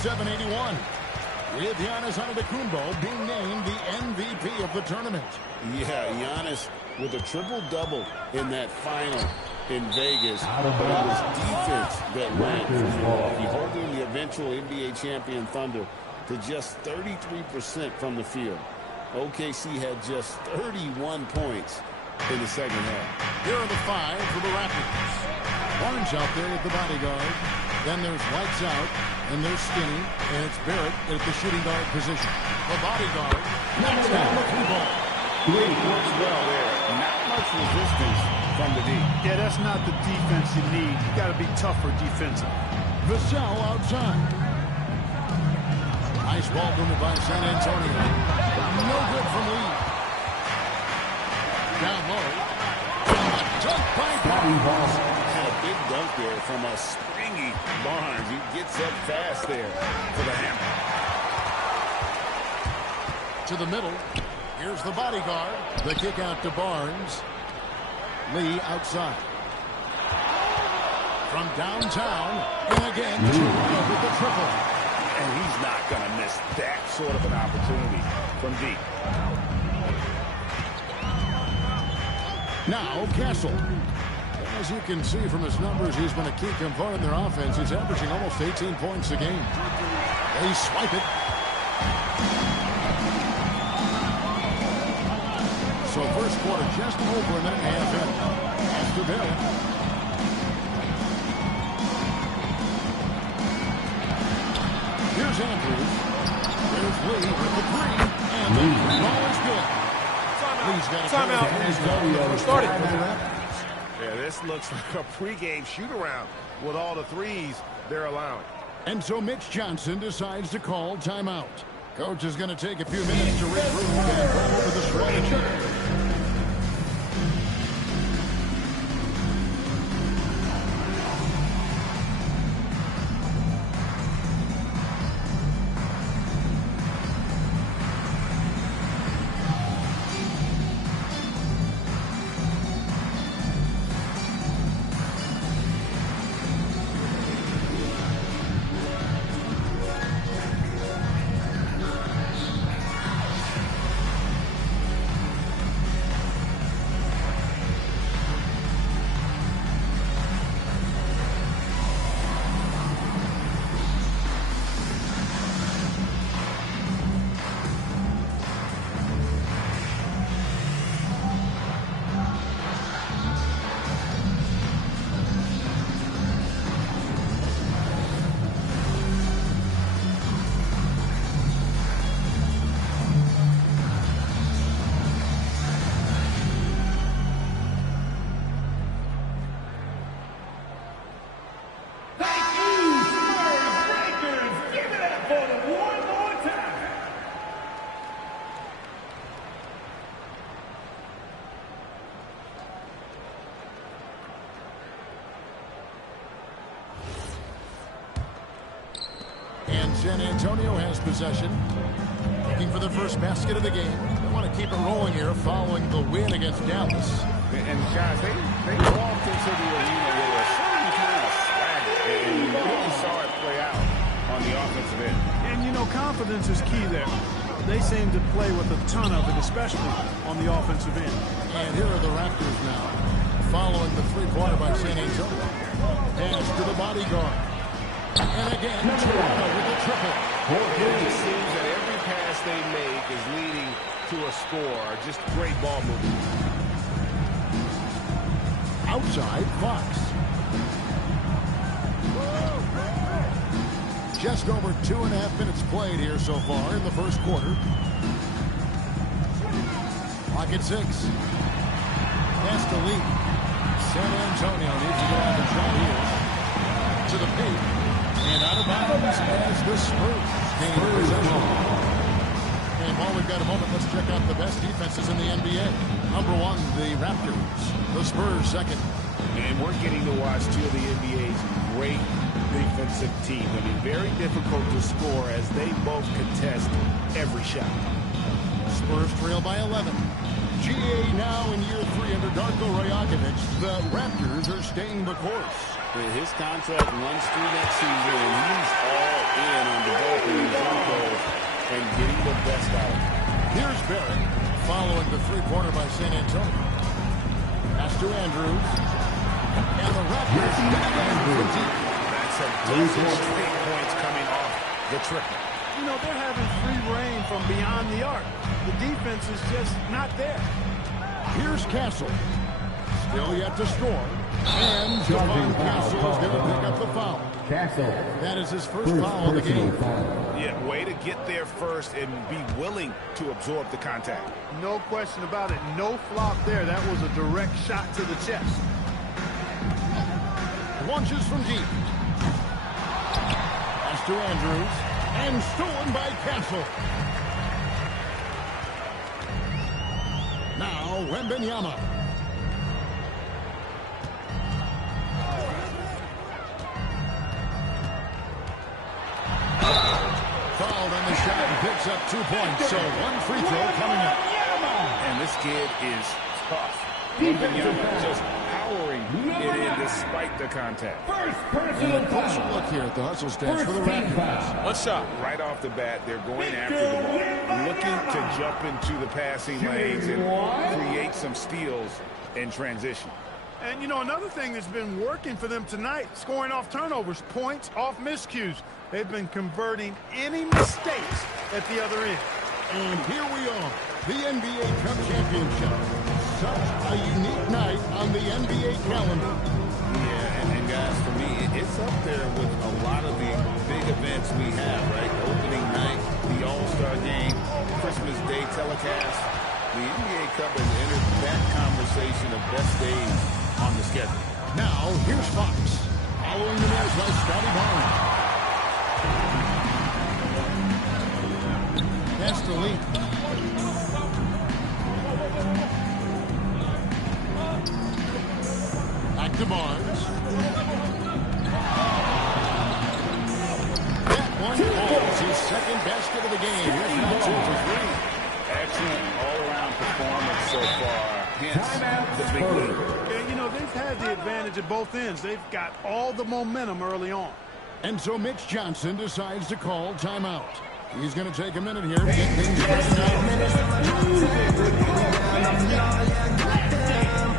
87-81. With Giannis Antetokounmpo being named the MVP of the tournament. Yeah, Giannis with a triple-double in that final in Vegas. But it was defense that won for Milwaukee, holding the eventual NBA champion Thunder to just 33% from the field. OKC had just 31 points in the second half. Here are the 5 for the Raptors. Barnes out there at the bodyguard. Then there's Lights Out, and there's Skinny, and it's Barrett at the shooting guard position. The bodyguard knocks down the 3-ball. Works well there. Not much resistance from the D. Yeah, that's not the defense you need. You got to be tougher defensively. Vassell outside. Nice ball movement by San Antonio. No good from Lee. Down low. Dunk by Barnes. Had a big dunk there from a springy Barnes. He gets up fast there for the hammer. To the middle. Here's the bodyguard. The kick out to Barnes. Lee outside. From downtown. And again, with the triple. And he's not going to miss that sort of an opportunity from deep. Now, Castle. As you can see from his numbers, he's been a key component in their offense. He's averaging almost 18 points a game. They swipe it. So first quarter just over a minute and a half in. That's the Barrett. Here's Andrews. There's Lee with the 3. And the ball is good. Lee's got a timeout. Start it. Yeah, this looks like a pregame shoot-around with all the threes they're allowing. And so Mitch Johnson decides to call timeout. Coach is going to take a few minutes to regroup and go over the strategy. San Antonio has possession. Looking for the first basket of the game. They want to keep it rolling here following the win against Dallas. And guys, they walked into the arena with a certain kind of swagger. And you really saw it play out on the offensive end. And, you know, confidence is key there. They seem to play with a ton of it, especially on the offensive end. And here are the Raptors now, following the three-pointer by San Antonio. Pass to the bodyguard. And again, Toronto with a triple. It seems that every pass they make is leading to a score. Just great ball movement. Outside, Fox. Just over 2.5 minutes played here so far in the first quarter. Clock at 6. Pass to Lee. San Antonio needs to get out of the shot here. To the paint. And out of bounds as the Spurs gain possession. And while we've got a moment, let's check out the best defenses in the NBA. Number 1, the Raptors. The Spurs second. And we're getting to watch two of the NBA's great defensive teams. I mean, very difficult to score as they both contest every shot. Spurs trail by 11. GA now in year 3 under Darko Rajakovic. The Raptors are staying the course. His contract runs through next season, and he's all in on best out of him. Here's Barrett following the three-pointer by San Antonio. Pass to Andrews. And the Raptors got Andrews. That's a dozen straight points coming off the triple. You know, they're having free reign from beyond the arc. The defense is just not there. Here's Castle. Still yet to score. And Javon Castle is going to pick up the foul. Castle. That is his first foul of the game. Yeah, way to get there first and be willing to absorb the contact. No question about it. No flop there. That was a direct shot to the chest. Launches from deep. Pass to Andrews. And stolen by Castle. Now, Wembanyama. Fouled on the shot and picks up 2 points. So one free throw coming up. And this kid is tough. Wembanyama just powering it in despite the contact. And a closer look here at the hustle stats for the Raptors. One shot. Right off the bat, they're going after the ball, looking to jump into the passing lanes and create some steals in transition. And, you know, another thing that's been working for them tonight, scoring off turnovers, points off miscues. They've been converting any mistakes at the other end. And here we are, the NBA Cup Championship. Such a unique night on the NBA calendar. Yeah, and guys, for me, it's up there with a lot of the big events we have, right? Opening night, the All-Star Game, Christmas Day telecast. The NBA Cup has entered that conversation of best days on the schedule. Now, here's Fox. Following the news by Scotty Barnes. Pass to Lee. Back to Barnes. That one falls, his second basket of the game. Here's now 2 for 3. Excellent all-around performance so far. Hence the big lead. And, you know, they've had the advantage at both ends. They've got all the momentum early on. And so Mitch Johnson decides to call timeout. He's going to take a minute here, get things straightened out.